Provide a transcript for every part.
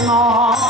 Krishna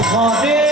Hare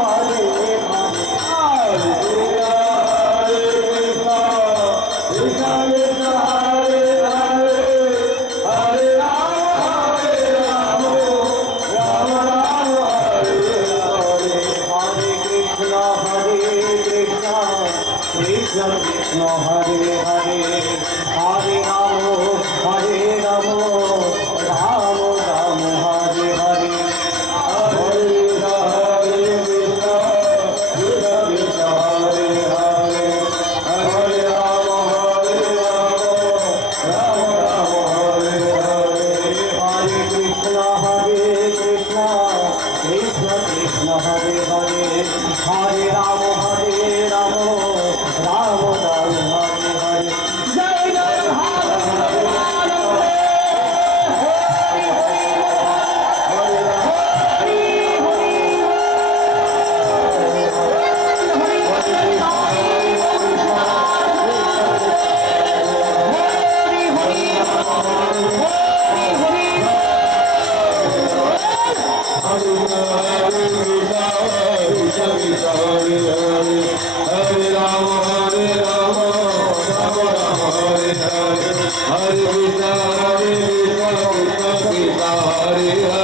Hare